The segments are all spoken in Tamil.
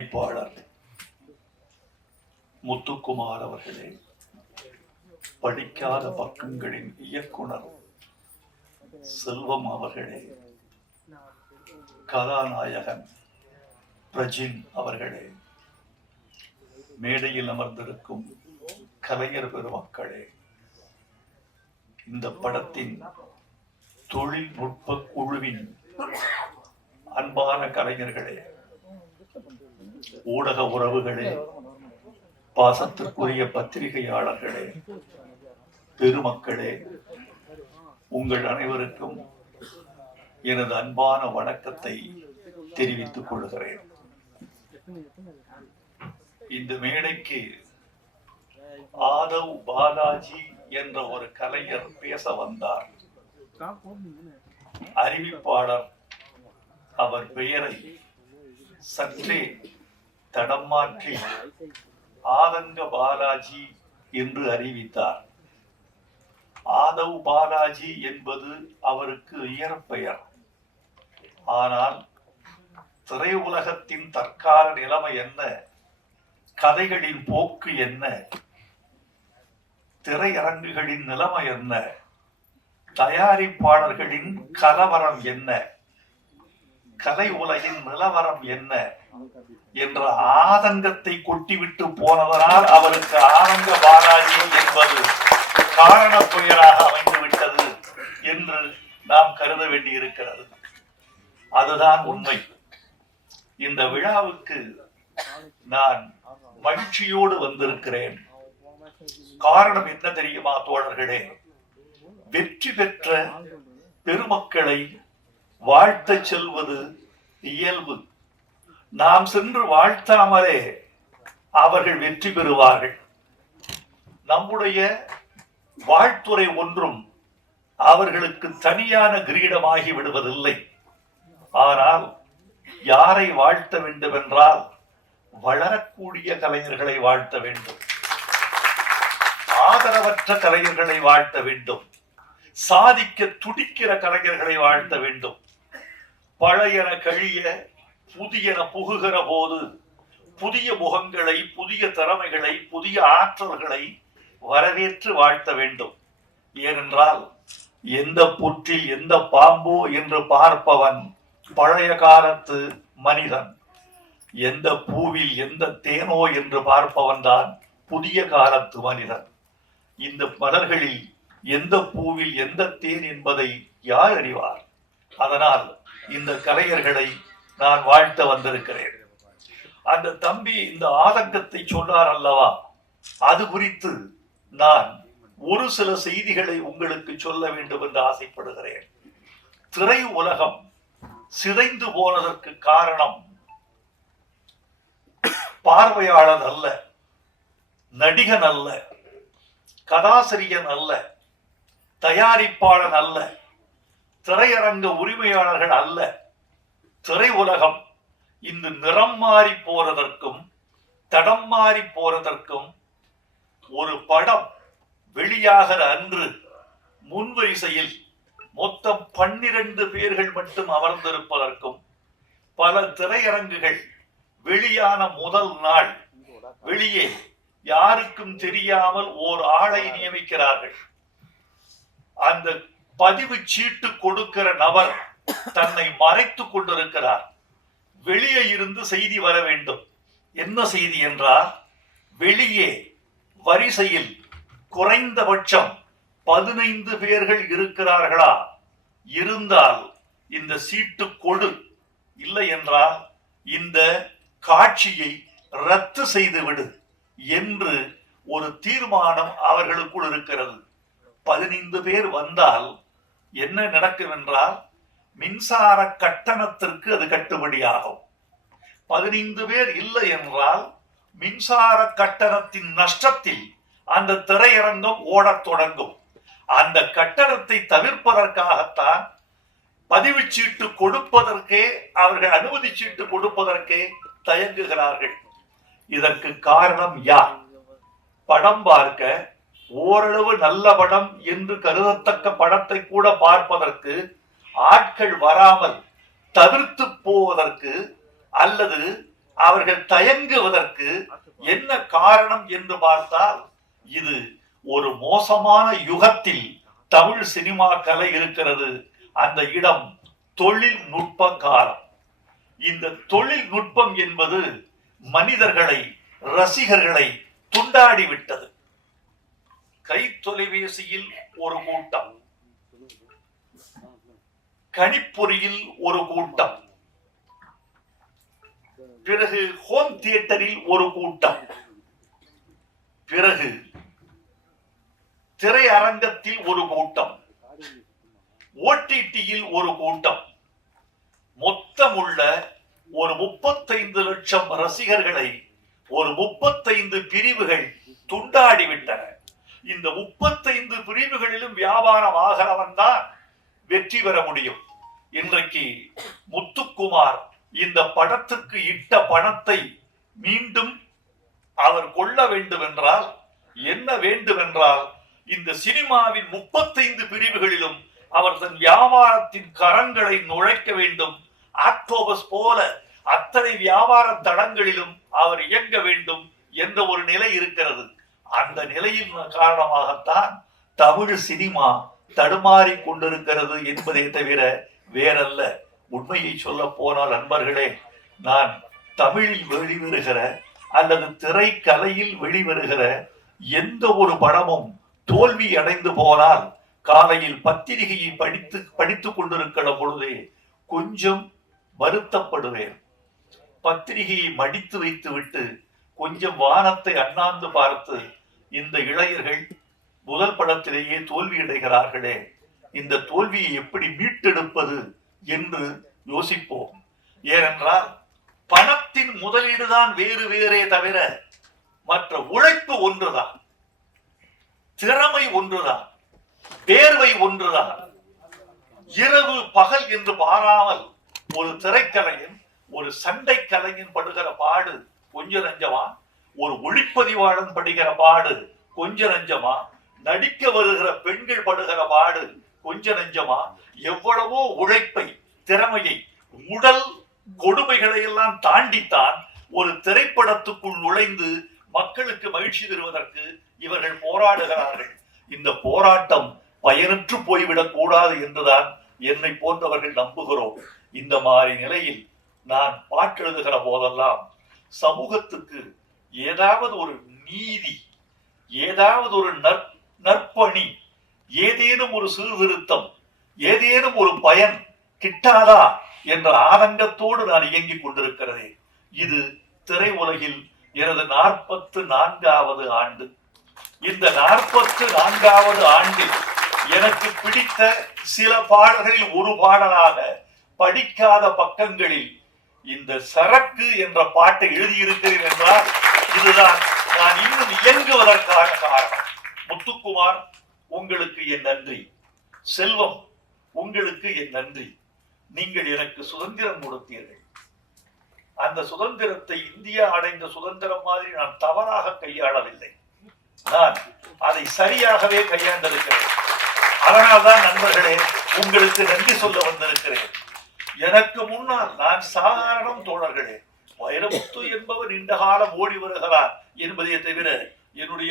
அமைப்பாளர் முத்துக்குமார் அவர்களே, படிக்காத பக்கங்களின் இயக்குனர் செல்வம் அவர்களே, கதாநாயகன் பிரஜின் அவர்களே, மேடையில் அமர்ந்திருக்கும் கலைஞர் பெருமக்களே, இந்த படத்தின் தொழில்நுட்ப குழுவின் அன்பான கலைஞர்களே, ஊடக உறவுகளே, பாசத்திற்குரிய பத்திரிகையாளர்களே, பெருமக்களே, உங்கள் அனைவருக்கும் எனது அன்பான வணக்கத்தை தெரிவித்துக் கொள்கிறேன். இந்த மேடைக்கு ஆதவ் பாலாஜி என்ற ஒரு கலைஞர் பேச வந்தார். அறிவிப்பாளர் அவர் பெயரை சற்றே தடம் மாற்றி ஆதங்க பாலாஜி என்று அறிவித்தார். ஆதவ் பாலாஜி என்பது அவருக்கு இயற்பெயர். ஆனால் திரையுலகத்தின் தற்கால நிலைமை என்ன, கதைகளின் போக்கு என்ன, திரையரங்குகளின் நிலைமை என்ன, தயாரிப்பாளர்களின் கலவரம் என்ன, கலை உலகின் நிலவரம் என்ன என்ற ஆதங்கத்தை கொட்டிவிட்டு போனதனால் அவருக்கு ஆதங்க பாலாஜி என்பது காரண பெயராக அமைந்துவிட்டது என்று நாம் கருத வேண்டியிருக்கிறது. அதுதான் உண்மை. இந்த விழாவுக்கு நான் மகிழ்ச்சியோடு வந்திருக்கிறேன். காரணம் என்ன தெரியுமா தோழர்களே? வெற்றி பெற்ற பெருமக்களை வாழ்த்த செல்வது இயல்பு. நாம் சென்று வாழ்த்தாமலே அவர்கள் வெற்றி பெறுவார்கள். நம்முடைய வாழ்த்துறை ஒன்றும் அவர்களுக்கு தனியான கிரீடமாகி விடுவதில்லை. ஆனால் யாரை வாழ்த்த வேண்டும் என்றால் வளரக்கூடிய கலைஞர்களை வாழ்த்த வேண்டும், ஆதரவற்ற கலைஞர்களை வாழ்த்த வேண்டும், சாதிக்க துடிக்கிற கலைஞர்களை வாழ்த்த வேண்டும். பழையன கழிய புதியன புகுகிற போது புதிய முகங்களை, புதிய திறமைகளை, புதிய ஆற்றல்களை வரவேற்று வாழ்த்த வேண்டும். ஏனென்றால் எந்த புற்றில் எந்த பாம்போ என்று பார்ப்பவன் பழைய காலத்து மனிதன், எந்த பூவில் எந்த தேனோ என்று பார்ப்பவன் தான் புதிய காலத்து மனிதன். இந்த மலர்களில் எந்த பூவில் எந்த தேன் என்பதை யார் அறிவார்? அதனால் இந்த கலைஞர்களை நான் வாழ்த்த வந்திருக்கிறேன். அந்த தம்பி இந்த ஆதங்கத்தை சொன்னார் அல்லவா, அது குறித்து நான் ஒரு சில செய்திகளை உங்களுக்கு சொல்ல வேண்டும் என்று ஆசைப்படுகிறேன். திரை உலகம் சிதைந்து போனதற்கு காரணம் பார்வையாளர் அல்ல, நடிகன் அல்ல, கதாசிரியன் அல்ல, தயாரிப்பாளன் அல்ல, திரையரங்க உரிமையாளர்கள் அல்ல. திரை உலகம் இன்று நிறம் மாறி போறதற்கும் தடம் மாறி போறதற்கும், ஒரு படம் வெளியாகிற அன்று முன்வரிசையில் மொத்தம் 12 பேர்கள் மட்டும் அமர்ந்திருப்பதற்கும், பல திரையரங்குகள் வெளியான முதல் நாள் வெளியே யாருக்கும் தெரியாமல் ஓர் ஆளை நியமிக்கிறார்கள். அந்த பதிவு சீட்டு கொடுக்கிற நபர் தன்னை மறைத்துக் கொண்டிருக்கிறார். வெளியே இருந்து செய்தி வர வேண்டும். என்ன செய்தி என்றால், வெளியே வரிசையில் குறைந்தபட்சம் 15 பேர்கள் இருக்கிறார்களா, இருந்தால் இந்த சீட்டு கொடு, இல்லை என்றால் இந்த காட்சியை ரத்து செய்து விடு என்று ஒரு தீர்மானம் அவர்களுக்குள் இருக்கிறது. 15 பேர் வந்தால் என்ன நடக்கும் என்றால், மின்சார கட்டணத்திற்கு அது கட்டுப்படியாகும். 15 பேர் இல்லை என்றால் மின்சார கட்டணத்தின் நஷ்டத்தில் அந்த திரையரங்கம் ஓடத் தொடங்கும். அந்த கட்டணத்தை தவிர்ப்பதற்காகத்தான் பதிவு சீட்டு கொடுப்பதற்கே, அவர்கள் அனுமதி சீட்டு கொடுப்பதற்கே தயங்குகிறார்கள். இதற்கு காரணம் யார்? படம் பார்க்க ஓரளவு நல்ல படம் என்று கருதத்தக்க படத்தை கூட பார்ப்பதற்கு ஆட்கள் வராமல் தவிர்த்து போவதற்கு அல்லது அவர்கள் தயங்குவதற்கு என்ன காரணம் என்று பார்த்தால், இது ஒரு மோசமான யுகத்தில் தமிழ் சினிமா கலை இருக்கிறது. அந்த இடம் தொழில்நுட்ப காலம். இந்த தொழில்நுட்பம் என்பது மனிதர்களை, ரசிகர்களை துண்டாடி விட்டது. கை தொலைபேசியில் ஒரு கூட்டம், கணிப்பொறியில் ஒரு கூட்டம், பிறகு ஹோம் தியேட்டரில் ஒரு கூட்டம், பிறகு திரையரங்கத்தில் ஒரு கூட்டம், ஓடிடியில் ஒரு கூட்டம். மொத்தமுள்ள ஒரு 35 லட்சம் ரசிகர்களை ஒரு 35 பிரிவுகள் துண்டாடிவிட்டன. இந்த 35 பிரிவுகளிலும் வியாபாரம் ஆகிறவன் தான் வெற்றி பெற முடியும். இன்றைக்கு முத்துக்குமார் இந்த படத்துக்கு இட்ட பணத்தை மீண்டும் அவர் கொள்ள வேண்டும் என்றால் என்ன வேண்டும் என்றால், இந்த சினிமாவின் 35 பிரிவுகளிலும் அவர் தன் வியாபாரத்தின் கரங்களை நுழைக்க வேண்டும். ஆக்டோபஸ் போல அத்தனை வியாபார தளங்களிலும் அவர் இயங்க வேண்டும் என்ற ஒரு நிலை இருக்கிறது. அந்த நிலையின் காரணமாகத்தான் தமிழ் சினிமா தடுமாறி கொண்டிருக்கிறது என்பதை தவிர வேறல்ல. உண்மையை சொல்ல போனால் நண்பர்களே, நான் தமிழில் வெளிவருகிற அல்லது திரைக்கலையில் வெளிவருகிற எந்த ஒரு படமும் தோல்வி அடைந்து போனால் காலையில் பத்திரிகையை படித்துக் கொண்டிருக்கிற பொழுதே கொஞ்சம் வருத்தப்படுவேன். பத்திரிகையை மடித்து வைத்து விட்டு கொஞ்சம் வானத்தை அண்ணாந்து பார்த்து, இந்த இளைஞர்கள் முதல் படத்திலேயே தோல்வி அடைகிறார்களே, இந்த தோல்வியை எப்படி மீட்டெடுப்பது என்று யோசிப்போம். ஏனென்றால் பணத்தின் முதலீடுதான் வேறு வேறே தவிர மற்ற உழைப்பு ஒன்றுதான், திறமை ஒன்றுதான், வேர்வை ஒன்றுதான். இரவு பகல் என்று பாராமல் ஒரு திரைக்கலைஞன், ஒரு சண்டை கலைஞன் படுகிற பாடு கொஞ்ச நஞ்சமா? ஒரு ஒளிப்பதிவாளன் படுகிற பாடு கொஞ்ச நஞ்சமா? நடிக்க வருகிற பெண்கள் படுகிற பாடு கொஞ்ச நஞ்சமா? எவ்வளவோ உழைப்பை, திறமையை, உடல் கொடுமைகளை எல்லாம் தாண்டித்தான் ஒரு திரைப்படத்துக்குள் நுழைந்து மக்களுக்கு மகிழ்ச்சி தருவதற்கு இவர்கள் போராடுகிறார்கள். இந்த போராட்டம் பயனற்று போய்விடக் கூடாது என்றுதான் என்னை போன்றவர்கள் நம்புகிறோம். இந்த மாதிரி நிலையில் நான் பாட்டு எழுதுகிற போதெல்லாம் சமூகத்துக்கு ஏதாவது ஒரு நீதி, ஏதாவது ஒரு நற்பணி, ஏதேனும் ஒரு சீர்திருத்தம், ஏதேனும் ஒரு பயன் கிட்டாதா என்ற ஆதங்கத்தோடு நான் இயங்கிக் கொண்டிருக்கிறேன். இது திரையுலகில் எனது 44வது ஆண்டு. இந்த 44வது ஆண்டில் எனக்கு பிடித்த சில பாடல்களில் ஒரு பாடலாக படிக்காத பக்கங்களில் இந்த சரக்கு என்ற பாட்டை எழுதியிருக்கிறேன் என்றால் இதுதான் நான் இன்னும் இயங்குவதற்கான காரணம். முத்துக்குமார், உங்களுக்கு என் நன்றி. செல்வம், உங்களுக்கு என் நன்றி. நீங்கள் எனக்கு சுதந்திரம் கொடுத்தீர்கள். அந்த சுதந்திரத்தை இந்தியா அடைந்த சுதந்திரம் மாதிரி நான் தவறாக கையாளவில்லை. நான் அதை சரியாகவே கையாண்டிருக்கிறேன். அதனால்தான் நண்பர்களே, உங்களுக்கு நன்றி சொல்ல வந்திருக்கிறேன். எனக்கு முன்னால் நான் சாதாரணம் தோழர்களே. வைரமுத்து என்பவர் நீண்ட காலம் ஓடி வருகிறார் என்பதை தவிர என்னுடைய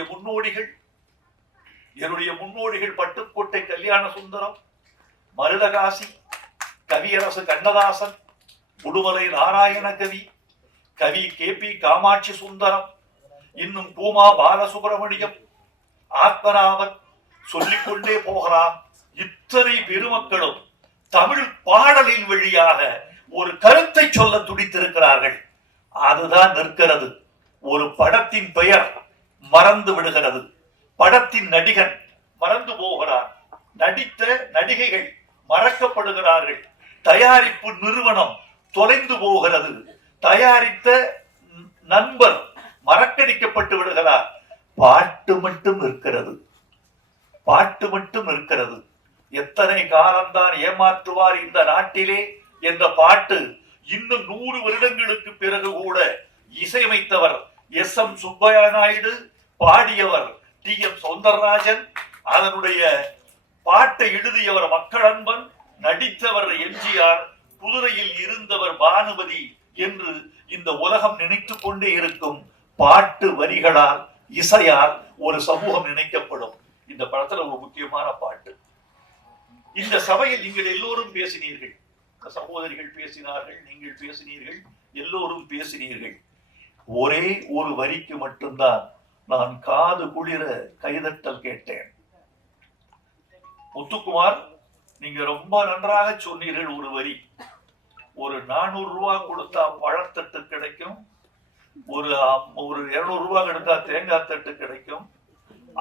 முன்னோடிகள் பட்டுக்கோட்டை கல்யாண சுந்தரம், மருதகாசி, கவியரசு கண்ணதாசன், உடுமலை நாராயண கவி, கவி KP காமாட்சி சுந்தரம், இன்னும் பூமா பாலசுப்ரமணியம், ஆத்மராமன், சொல்லிக்கொண்டே போகலாம். இத்தனை பெருமக்களும் தமிழ் பாடலின் வழியாக ஒரு கருத்தை சொல்ல துடித்திருக்கிறார்கள். அதுதான் நிற்கிறது. ஒரு படத்தின் பெயர் மறந்து விடுகிறது, படத்தின் நடிகன் மறந்து போகிறார், நடித்த நடிகைகள் மறக்கப்படுகிறார்கள், தயாரிப்பு நிறுவனம் தொலைந்து போகிறது, தயாரித்த நண்பர் மறக்கடிக்கப்பட்டு விடுகிறார். பாட்டு மட்டும் இருக்கிறது, பாட்டு மட்டும் இருக்கிறது. எத்தனை காலம்தான் ஏமாற்றுவார் இந்த நாட்டிலே என்ற பாட்டு இன்னும் 100 வருடங்களுக்கு பிறகு கூட இசையமைத்தவர் SM சுப்பையா நாயுடு, பாடியவர் TM சௌந்தரராஜன், அதனுடைய பாட்டை எழுதியவர் மக்களன்பன், நடித்தவர் MGR, புதுரையில் இருந்தவர் பானுமதி என்று இந்த உலகம் நினைத்துக் கொண்டே இருக்கும் பாட்டு வரிகளால், இசையால் ஒரு சமூகம் நினைக்கப்படும். இந்த படத்துல ஒரு முக்கியமான பாட்டு. இந்த சபையில் நீங்கள் எல்லோரும் பேசினீர்கள், சகோதரிகள் பேசினார்கள், நீங்கள் பேசினீர்கள், எல்லோரும் பேசினீர்கள். ஒரே ஒரு வரிக்கு மட்டும்தான் நான் காது குளிர கைதட்டல் கேட்டேன். முத்துக்குமார், நீங்க ரொம்ப நன்றாக சொன்னீர்கள். ஒரு வரி, ஒரு 400 ரூபாய் கொடுத்தா பழத்தட்டு கிடைக்கும், ஒரு 200 ரூபாய் கொடுத்தா தேங்காய் தட்டு கிடைக்கும்,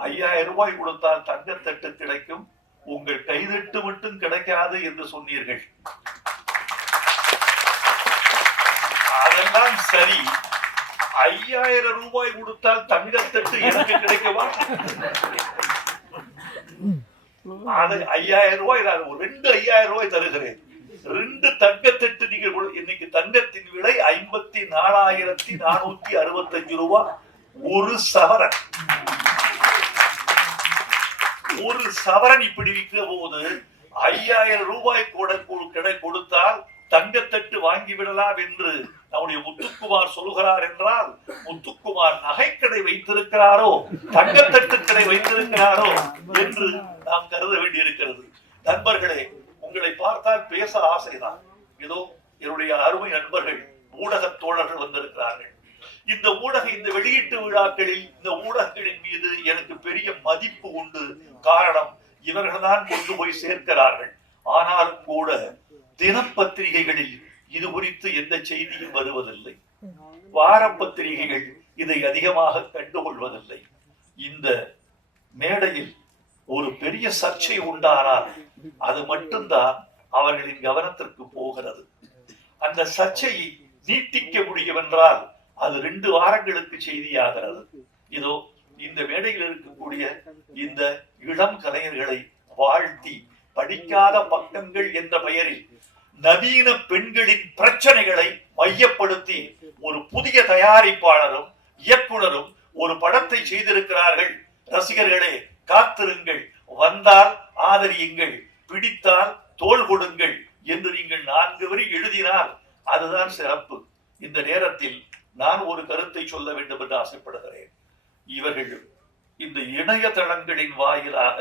5000 ரூபாய் கொடுத்தா தங்கத்தட்டு கிடைக்கும், உங்கள் கைதட்டு மட்டும் கிடைக்காது என்று சொன்னீர்கள். அதெல்லாம் சரி, 5000 ரூபாய் கொடுத்தால் தங்கத்தட்டு எனக்கு கிடைக்கவா? அது 5000 ரூபாய், நான் 5000 ரூபாய் தருகிறேன். 2 தங்கத்தட்டு நீங்கள் இன்னைக்கு தங்கத்தின் விலை 54,465 ரூபாய். ஒரு சவரன், ஒரு சவரன் இப்படி விற்கிற போது 5000 ரூபாய் கொடுத்தால் தங்கத்தட்டு வாங்கிவிடலாம் என்று நம்முடைய முத்துக்குமார் சொல்கிறார் என்றால், முத்துக்குமார் நகைக்கடை வைத்திருக்கிறாரோ தங்கத்தட்டு கடை வைத்திருக்கிறாரோ என்று நாம் கருத வேண்டியிருக்கிறது. நண்பர்களே, உங்களை பார்த்தால் பேச ஆசைதான். ஏதோ என்னுடைய அருமை நண்பர்கள் ஊடக தோழர்கள் வந்திருக்கிறார்கள். இந்த வெளியீட்டு விழாக்களில் இந்த ஊடகங்களின் மீது எனக்கு பெரிய மதிப்பு உண்டு. காரணம், இவர்கள்தான் கொண்டு போய் சேர்க்கிறார்கள். ஆனாலும் கூட தினப்பத்திரிகைகளில் இது குறித்து எந்த செய்தியும் வருவதில்லை. வார பத்திரிகைகள் இதை அதிகமாக கண்டுகொள்வதில்லை. இந்த மேடையில் ஒரு பெரிய சர்ச்சை உண்டானால் அது மட்டும்தான் அவர்களின் கவனத்திற்கு போகிறது. அந்த சர்ச்சையை நீட்டிக்க முடியும் என்றால் அது 2 வாரங்களுக்கு செய்தியாகிறது. இதோ இந்த மேடையில் இருக்கக்கூடிய இந்த இளம் கலைஞர்களை வாழ்த்தி படிக்காத பக்கங்கள் என்ற பெயரில் நவீன பெண்களின் பிரச்சனைகளை மையப்படுத்தி ஒரு புதிய தயாரிப்பாளரும் இயக்குனரும் ஒரு படத்தை செய்திருக்கிறார்கள். ரசிகர்களே, காத்திருங்கள், வந்தால் ஆதரியுங்கள், பிடித்தால் தோள் கொடுங்கள் என்று நீங்கள் 4 வரி எழுதினால் அதுதான் சிறப்பு. இந்த நேரத்தில் நான் ஒரு கருத்தை சொல்ல வேண்டும் என்று ஆசைப்படுகிறேன். இவர்கள் இந்த இணையதளங்களின் வாயிலாக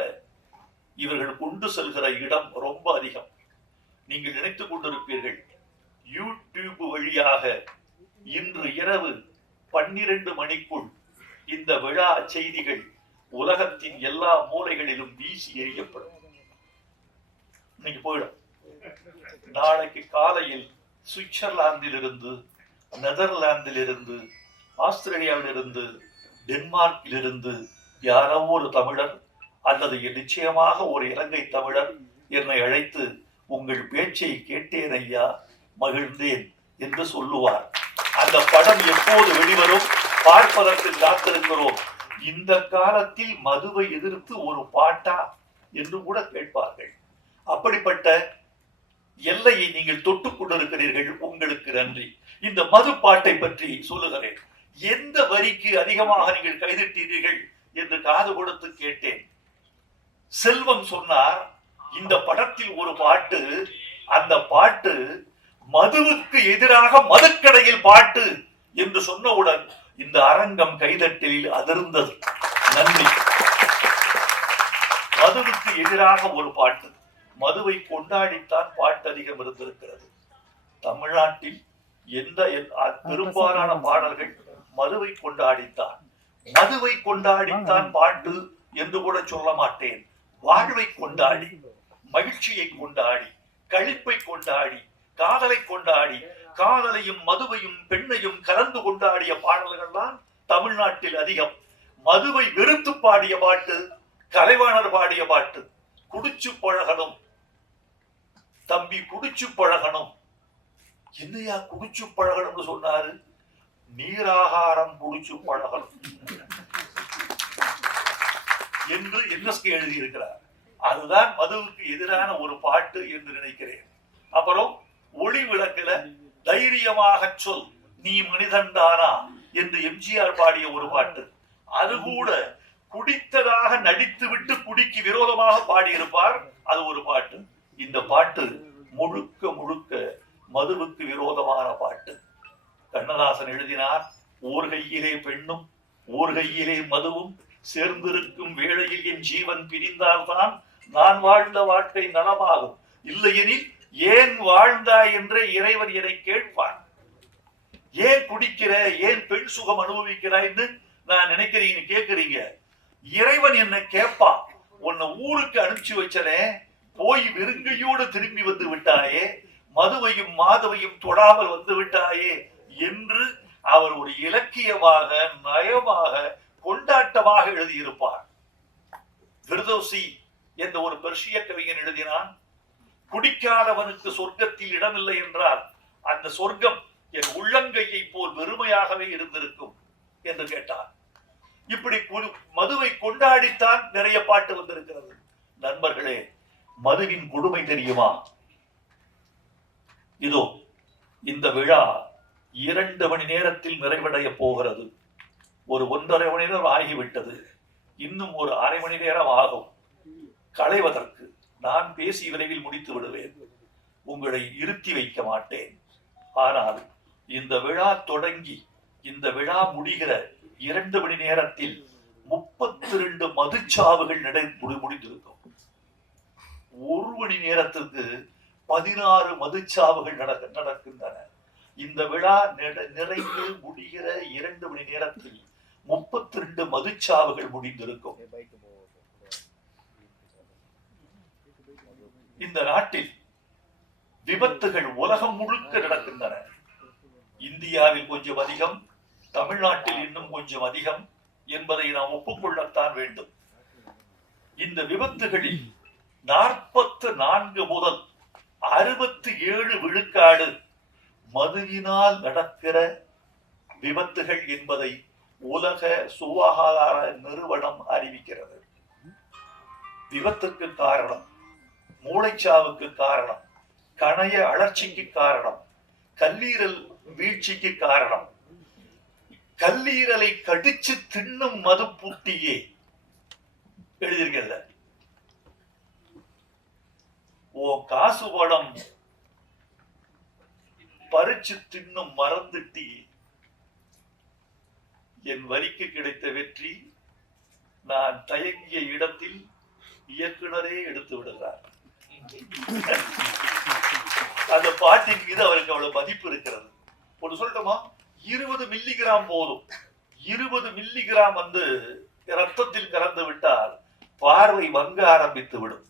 இவர்கள் கொண்டு செல்கிற இடம் ரொம்ப அதிகம். நீங்கள் நினைத்துக் கொண்டிருப்பீர்கள், யூடியூப் வழியாக இன்று இரவு 12 மணிக்குள் இந்த விழா செய்திகள் உலகத்தின் எல்லா மூலைகளிலும் வீசி எறியப்படும். இன்னைக்கு போயிடும். நாளைக்கு காலையில் சுவிட்சர்லாந்தில் இருந்து, நெதர்லாந்தில் இருந்து, ஆஸ்திரேலியாவில் இருந்து, டென்மார்க்கில் இருந்து யாரோ ஒரு தமிழர் அல்லது நிச்சயமாக ஒரு இலங்கை தமிழர் என்னை அழைத்து, உங்கள் பேச்சை கேட்டேன் ஐயா, மகிழ்ந்தேன் என்று சொல்லுவார். அந்த படம் எப்போது வெளிவரும் பார்ப்பதற்கு காத்திருக்கிறோம். இந்த காலத்தில் மதுவை எதிர்த்து ஒரு பாட்டா என்று கூட கேட்பார்கள். அப்படிப்பட்ட எல்லையை நீங்கள் தொட்டுக் கொண்டிருக்கிறீர்கள். உங்களுக்கு நன்றி. இந்த மது பாட்டை பற்றி சொல்லுகிறேன். எந்த வரிக்கு அதிகமாக நீங்கள் கைதட்டீர்கள் என்று காது கொடுத்து கேட்டேன். செல்வம் சொன்னார், இந்த படத்தில் ஒரு பாட்டு, அந்த பாட்டு மதுவுக்கு எதிராக மதுக்கடையில் பாட்டு என்று சொன்னவுடன் இந்த அரங்கம் கைதட்டலில் அதிர்ந்தது. நன்றி. மதுவுக்கு எதிராக ஒரு பாட்டு, மதுவை கொண்டாடித்தான் பாட்டு அதிகம் இருந்திருக்கிறது. தமிழ்நாட்டில் எந்த பெரும்பாலான பாடல்கள் மதுவை கொண்டாடித்தான். மதுவை கொண்டாடித்தான் பாட்டு என்று கூட சொல்ல மாட்டேன். வாழ்வை கொண்டாடி, மகிழ்ச்சியை கொண்டாடி, களிப்பை கொண்டாடி, காதலை கொண்டாடி, காதலையும் மதுவையும் பெண்ணையும் கலந்து கொண்டாடிய பாடல்கள் தான் தமிழ்நாட்டில் அதிகம். மதுவை வெறுத்து பாடிய பாட்டு கலைவாணர் பாடிய பாட்டு. குடிச்சு பழகணும் தம்பி, குடிச்சு பழகணும். என்னையா குடிச்சு பழகணும்னு சொன்னாரு? நீராகாரம் குடிச்சு பழகணும் என்று என்எஸ்கே எழுதியிருக்கிறார். அதுதான் மதுவுக்கு எதிரான ஒரு பாட்டு என்று நினைக்கிறேன். அப்புறம் ஒளி விளக்குல தைரியமாக சொல் நீ மனிதன்தானா என்று எம்ஜிஆர் பாடிய ஒரு பாட்டு. அது கூட குடித்ததாக நடித்து விட்டு குடிக்கு விரோதமாக பாடியிருப்பார். அது ஒரு பாட்டு. இந்த பாட்டு முழுக்க முழுக்க மதுவுக்கு விரோதமான பாட்டு. கண்ணதாசன் எழுதினார், ஓர் கையிலே பெண்ணும் ஓர் கையிலே மதுவும் சேர்ந்திருக்கும் வேளையில் என் ஜீவன் பிரிந்தால்தான் நான் வாழ்ந்த வாழ்க்கை நலமாகும், இல்லையெனில் ஏன் வாழ்ந்தாய் என்று இறைவன் என்னை கேட்பான். ஏன் குடிக்கிற, ஏன் பெண் சுகம் அனுபவிக்கிறாய்ன்னு நான் நினைக்கிறீங்க கேட்கிறீங்க. இறைவன் என்ன கேட்பான், உன்னை ஊருக்கு அனுப்பிச்சு வச்சனே, போய் வெறுங்கையோடு திரும்பி வந்து விட்டாயே, மதுவையும் மாதவையும் தொடாமல் வந்து விட்டாயே என்று அவர் ஒரு இலக்கியமாக நயமாக கொண்டாட்டமாக எழுதியிருப்பார். ஃபிர்தௌசி என்ற ஒரு பெர்ஷிய கவிஞன் எழுதினான், குடிக்காதவனுக்கு சொர்க்கத்தில் இடமில்லை என்றால் அந்த சொர்க்கம் என் உள்ளங்கையை போல் வெறுமையாகவே இருந்திருக்கும் என்று கேட்டார். இப்படி மதுவை கொண்டாடித்தான் நிறைய பாட்டு வந்திருக்கிறது. நண்பர்களே, மதுவின் கொடுமை தெரியுமா? இதோ இந்த விழா 2 மணி நேரத்தில் நிறைவடைய போகிறது. ஒரு 1.5 மணி நேரம் ஆகிவிட்டது. இன்னும் ஒரு 1/2 மணி நேரம் ஆகும் களைவதற்கு. நான் பேசி விரைவில் முடித்து விடுவேன், உங்களை இருத்தி வைக்க மாட்டேன். ஆனால் இந்த விழா தொடங்கி இந்த விழா முடிகிற 2 மணி நேரத்தில் 32 மதுச்சாவுகள் முடிந்திருக்கும். 1 மணி நேரத்திற்கு 16 மதுச்சாவுகள் நடக்கின்றன. இந்த விழா நிறைந்து முடிகிற 2 மணி நேரத்தில் 32 மதுச்சாவுகள் முடிந்திருக்கும். இந்த நாட்டில் விபத்துகள் உலகம் முழுக்க நடக்கின்றன. இந்தியாவில் கொஞ்சம் அதிகம், தமிழ்நாட்டில் இன்னும் கொஞ்சம் அதிகம் என்பதை நாம் ஒப்புக்கொள்ளத்தான் வேண்டும். இந்த விபத்துகளில் 44 முதல் 67 விழுக்காடு மதுவினால் நடக்கிற விபத்துகள் என்பதை உலக சுகாதார நிறுவனம் அறிவிக்கிறது. விபத்துக்கு காரணம், மூளைச்சாவுக்கு காரணம், கணைய அழற்சிக்கு காரணம், கல்லீரல் வீழ்ச்சிக்கு காரணம், கல்லீரலை கடிச்சு தின்னும் மது பூட்டியே எழுதியிருக்கிறது. ஓ காசு படம் பறிச்சு தின்னும் மறந்துட்டி, என் வரிக்கு கிடைத்த வெற்றி நான் தயங்கிய இடத்தில் இயக்குனரே எடுத்து விடுகிறார். அந்த பாட்டின் மீது அவருக்கு அவ்வளவு மதிப்பு இருக்கிறது. ஒன்று சொல்லட்டுமா, 20 மில்லிகிராம் போதும். 20 மில்லிகிராம் ரத்தத்தில் கலந்து விட்டால் பார்வை வங்க ஆரம்பித்து விடும்.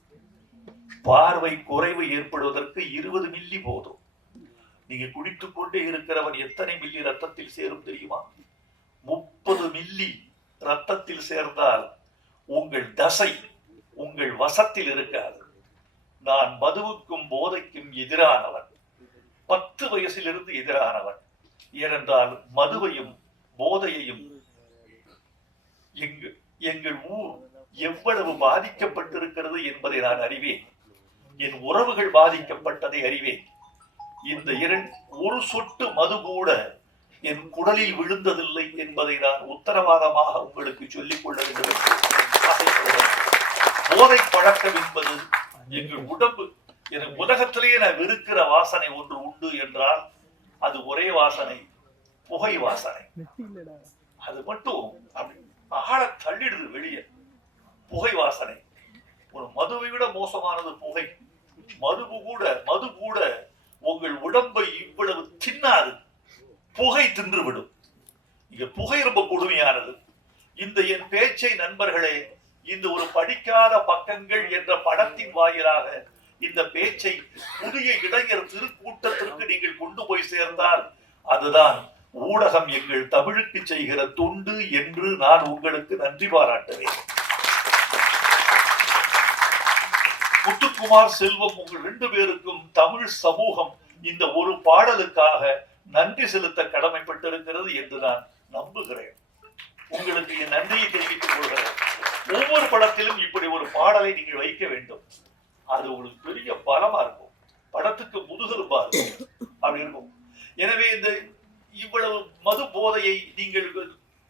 பார்வை குறைவு ஏற்படுவதற்கு 20 மில்லி போதும். நீங்க குடித்துக் கொண்டே இருக்கிறவன் எத்தனை மில்லி ரத்தத்தில் சேரும் தெரியுமா? 30 மில்லி ரத்தத்தில் சேர்ந்தால் உங்கள் தசை உங்கள் வசத்தில் இருக்காது. நான் மதுவுக்கும் போதைக்கும் எதிரானவன், 10 வயசிலிருந்து எதிரானவன். ஏனென்றால் மதுவையும் போதையையும் எங்கள் ஊர் எவ்வளவு பாதிக்கப்பட்டிருக்கிறது என்பதை நான் அறிவேன். என் உறவுகள் பாதிக்கப்பட்டதை அறிவேன். இந்த ஒரு சொட்டு மது கூட என் குடலில் விழுந்ததில்லை என்பதை நான் உத்தரவாதமாக உங்களுக்கு சொல்லிக் கொள்ள வேண்டும் என்று ஆசைப்படுகிறேன். போதை பழக்கம் என்பது எங்கள் உடம்பு, எனக்கு உலகத்திலேயே நான் வெறுக்கிற வாசனை ஒன்று உண்டு என்றால் அது ஒரே வாசனை, புகை வாசனை. அது மட்டும் ஆழ தள்ளிடுது வெளியே, புகை வாசனை. ஒரு மதுவை விட மோசமானது புகை. மது கூட உங்கள் உடம்பை இவ்வளவு தின்னாது, புகை தின்றுவிடும். இங்க புகை ரொம்ப கொடுமையானது. இந்த என் பேச்சை நண்பர்களே, இந்த ஒரு படிக்காத பக்கங்கள் என்ற படத்தின் வாயிலாக இந்த பேச்சை புதிய இளைஞர் திருக்கூட்டத்திற்கு நீங்கள் கொண்டு போய் சேர்ந்தால் அதுதான் ஊடகம் எங்கள் தமிழுக்கு செய்கிற தொண்டு என்று நான் உங்களுக்கு நன்றி பாராட்டுவேன். முத்துக்குமார், செல்வம், உங்கள் 2 பேருக்கும் தமிழ் சமூகம் இந்த ஒரு பாடலுக்காக நன்றி செலுத்த கடமைப்பட்டிருக்கிறது என்று நான் நம்புகிறேன். உங்களுக்கு என் நன்றியை தெரிவித்துக் கொள்கிறேன். ஒவ்வொரு படத்திலும் இப்படி ஒரு பாடலை நீங்கள் வைக்க வேண்டும். அது உங்களுக்கு பெரிய பலமா இருக்கும், படத்துக்கு முதுகெலும்பா இருக்கும், அப்படி இருக்கும். எனவே இந்த இவ்வளவு மது போதையை நீங்கள்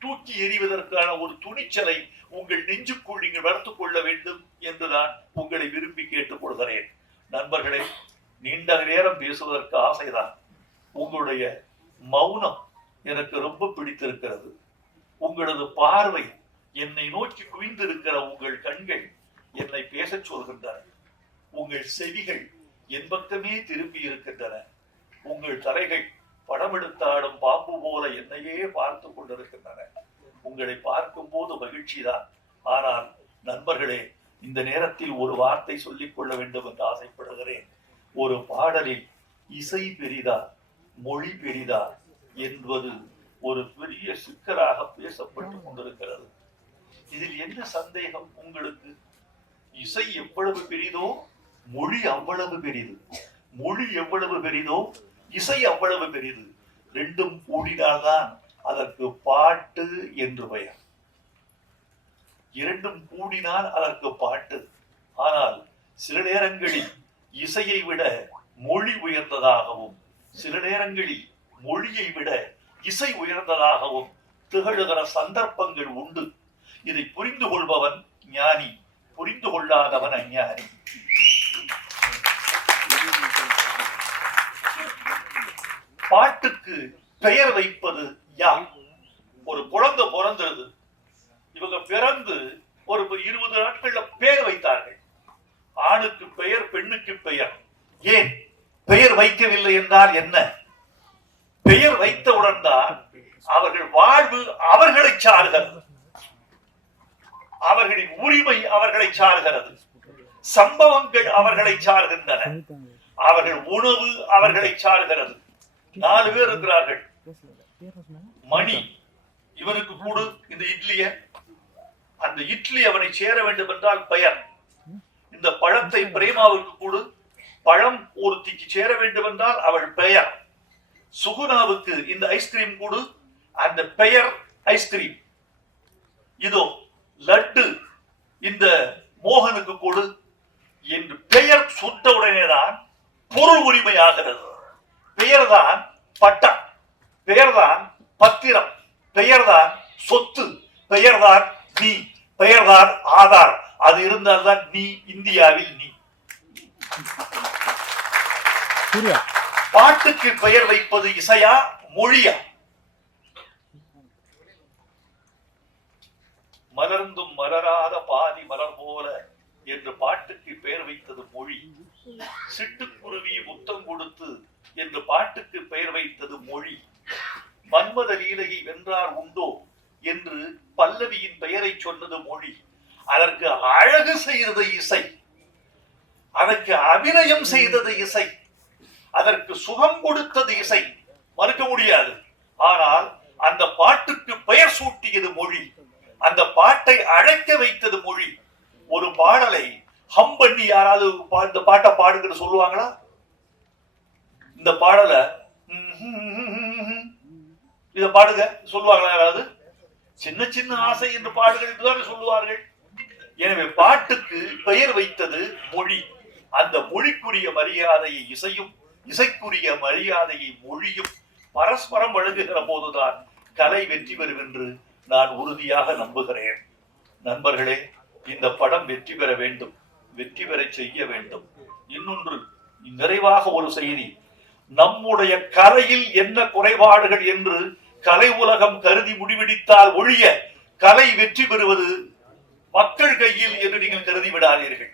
தூக்கி எறிவதற்கான ஒரு துணிச்சலை உங்கள் நெஞ்சுக்குள் நீங்கள் வளர்த்துக் கொள்ள வேண்டும் என்றுதான் உங்களை விரும்பி கேட்டுக் கொள்கிறேன். நண்பர்களே, நீண்ட நேரம் பேசுவதற்கு ஆசைதான். உங்களுடைய மௌனம் எனக்கு ரொம்ப பிடித்திருக்கிறது. உங்களது பார்வை, என்னை நோக்கி குவிந்திருக்கிற உங்கள் கண்கள் என்னை பேசச் சொல்கின்றன. உங்கள் செவிகள் என் பக்கமே திரும்பி இருக்கின்றன. உங்கள் தலைகள் படமெடுத்தாடும் பாம்பு போல என்னையே பார்த்து கொண்டிருக்கின்றன. உங்களை பார்க்கும் போது மகிழ்ச்சிதான். ஆனால் நண்பர்களே, இந்த நேரத்தில் ஒரு வார்த்தை சொல்லிக் கொள்ள வேண்டும் என்று ஆசைப்படுகிறேன். ஒரு பாடலில் இசை பெரிதா மொழி பெரிதா என்பது ஒரு பெரிய சிக்கலாக பேசப்பட்டு கொண்டிருக்கிறது. இதில் என்ன சந்தேகம் உங்களுக்கு? இசை எவ்வளவு பெரிதோ மொழி அவ்வளவு பெரிது. மொழி எவ்வளவு பெரிதோ இசை அவ்வளவு பெரிது. ரெண்டும் கூடினால்தான் அதற்கு பாட்டு என்று பெயர். இரண்டும் கூடினால் அதற்கு பாட்டு. ஆனால் சில நேரங்களில் இசையை விட மொழி உயர்ந்ததாகவும், சில நேரங்களில் மொழியை விட இசை உயர்ந்ததாகவும் திகழுகிற சந்தர்ப்பங்கள் உண்டு. இதை புரிந்து கொள்பவன் ஞானி, புரிந்து கொள்ளாதவன் அஞ்ஞானி. பாட்டுக்கு பெயர் வைப்பது யார்? ஒரு குழந்தை பிறந்தது. இவங்க பிறந்து ஒரு 20 நாட்கள்ல பெயர் வைத்தார்கள். ஆணுக்கு பெயர், பெண்ணுக்கு பெயர். ஏன் பெயர் வைக்கவில்லை என்றால் என்ன? பெயர் வைத்தவுடன் தான் அவர்கள் வாழ்வு அவர்களை சார்கிறது, அவர்களின் உரிமை அவர்களை சார்கிறது, சம்பவங்கள் அவர்களை சார்கின்றன, அவர்கள் உணவு அவர்களை சார்கிறது. 4 பேர் இருக்கிறார்கள். மணி இவனுக்கு கூடு இந்த இட்லிய, அந்த இட்லி அவனை சேர வேண்டும் என்றால் பெயர். இந்த பழத்தை பிரேமாவுக்கு கூடு, பழம் ஒருத்திக்கு சேர வேண்டும் என்றால் அவள் பெயர். சுகுணாவுக்கு இந்த ஐஸ்கிரீம் கூடு, அந்த பெயர் ஐஸ்கிரீம். இதோ லட்டு இந்த மோகனுக்கு கூடு என்று பெயர் சுட்டவுடனேதான் பொருள் உரிமையாகிறது. பெயர்தான் பட்டம், பெயர்தான் பத்திரம், பெயர்தான் சொத்து, பெயர்தான் நீ, பெயர்தான் ஆதார். அது இருந்தால்தான் நீ இந்தியாவில் நீ. பாட்டுக்கு பெயர் வைப்பது இசையா மொழியா? மலர்ந்தும் மலராத பாதி மலர் போல என்று பாட்டுக்கு பெயர் வைத்தது மொழி. சிட்டுக்குருவி முத்தம் கொடுத்து என்று பாட்டுக்கு பெயர் வைத்தது மொழி. மன்மத லீலையை வென்றார் உண்டோ என்று பல்லவியின் பெயரை சொன்னது மொழி. அதற்கு அழகு செய்தது இசை, அதற்கு அபிநயம் செய்தது இசை, அதற்கு சுகம் கொடுத்தது இசை, மறுக்க முடியாது. ஆனால் அந்த பாட்டுக்கு பெயர் சூட்டியது மொழி, அந்த பாட்டை அழைக்க வைத்தது மொழி. ஒரு பாடலை ஹம் பண்ணி யாராவது இந்த பாட்டை பாடுங்கன்னு சொல்லுவாங்களா? இந்த பாடலை இத பாடுங்க சொல்லுவாங்களா யாராவது? சின்ன சின்ன ஆசை என்று பாடுகள் என்றுதான் சொல்லுவார்கள். எனவே பாட்டுக்கு பெயர் வைத்தது மொழி. அந்த மொழிக்குரிய மரியாதையை இசையும், இசைக்குரிய மரியாதையை மொழியும் பரஸ்பரம் வழங்குகிற போதுதான் கலை வெற்றி பெறும் என்று நான் உறுதியாக நம்புகிறேன். நண்பர்களே, இந்த படம் வெற்றி பெற வேண்டும், வெற்றி பெற செய்ய வேண்டும். இன்னொன்று நிறைவாக ஒரு செய்தி, நம்முடைய கலையில் என்ன குறைபாடுகள் என்று கலை உலகம் கருதி முடிவெடுத்தால் ஒழிய கலை வெற்றி பெறுவது மக்கள் கையில் என்று நீங்கள் கருதி விடாதீர்கள்.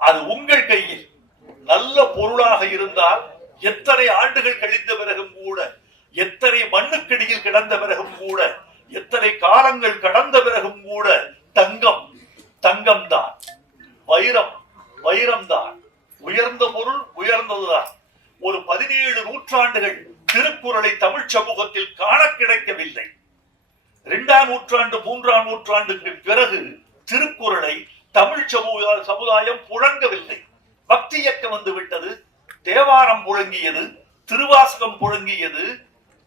அது உங்கள் கையில். நல்ல பொருளாக இருந்தால் எத்தனை ஆண்டுகள் கழிந்த பிறகும் கூட, எத்தனை மண்ணுக்கடியில் கிடந்த பிறகும் கூட, எத்தனை காலங்கள் கடந்த பிறகும் கூட தங்கம் தங்கம் தான், வைரம் வைரம் தான். உயர்ந்த பொருள் உயர்ந்ததுதான். ஒரு 17 நூற்றாண்டுகள் திருக்குறளை தமிழ் சமூகத்தில் காண கிடைக்கவில்லை. 2ஆம் நூற்றாண்டு 3ஆம் நூற்றாண்டுக்கு பிறகு திருக்குறளை தமிழ் சமுதாயம் புழங்கவில்லை. பக்தி இயக்கம் வந்து விட்டது, தேவாரம் புழங்கியது, திருவாசகம் புழங்கியது,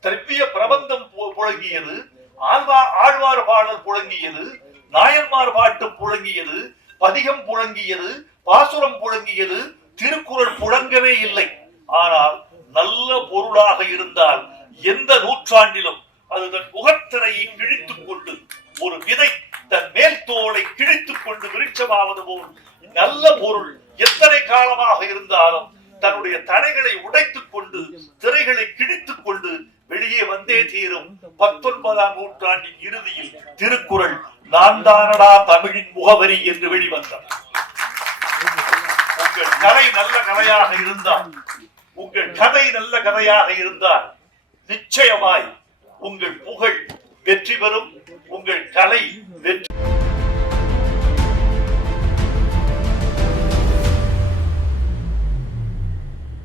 திரவிய பிரபந்தம் புழங்கியது, ஆழ்வார் பாடல் புழங்கியது, நாயன்மார் பாட்டு புழங்கியது, பதிகம் புழங்கியது, பாசுரம் புழங்கியது, திருக்குறள் புழங்கவே இல்லை. ஆனால் நல்ல பொருளாக இருந்தால் எந்த நூற்றாண்டிலும் அது தன் முகத்திரையை கிழித்துக் கொண்டு, ஒரு விதை தன் மேல் தோலை கிழித்துக் கொண்டு விருட்சமாவது போல் நல்ல பொருள் எத்தனை காலமாக இருந்தாலும் தன்னுடைய தடைகளை உடைத்துக் கொண்டு, திரைகளை கிழித்துக் கொண்டு வெளியே வந்தே தீரும். 19ஆம் நூற்றாண்டின் இறுதியில் திருக்குறள் நான் தானடா தமிழின் முகவரி என்று வெளிவந்தது. உங்கள் கலை நல்ல கலையாக இருந்தால், உங்கள் கதை நல்ல கதையாக இருந்தால் நிச்சயமாய் உங்கள் புகழ் வெற்றி பெறும், உங்கள் கலை வெற்றி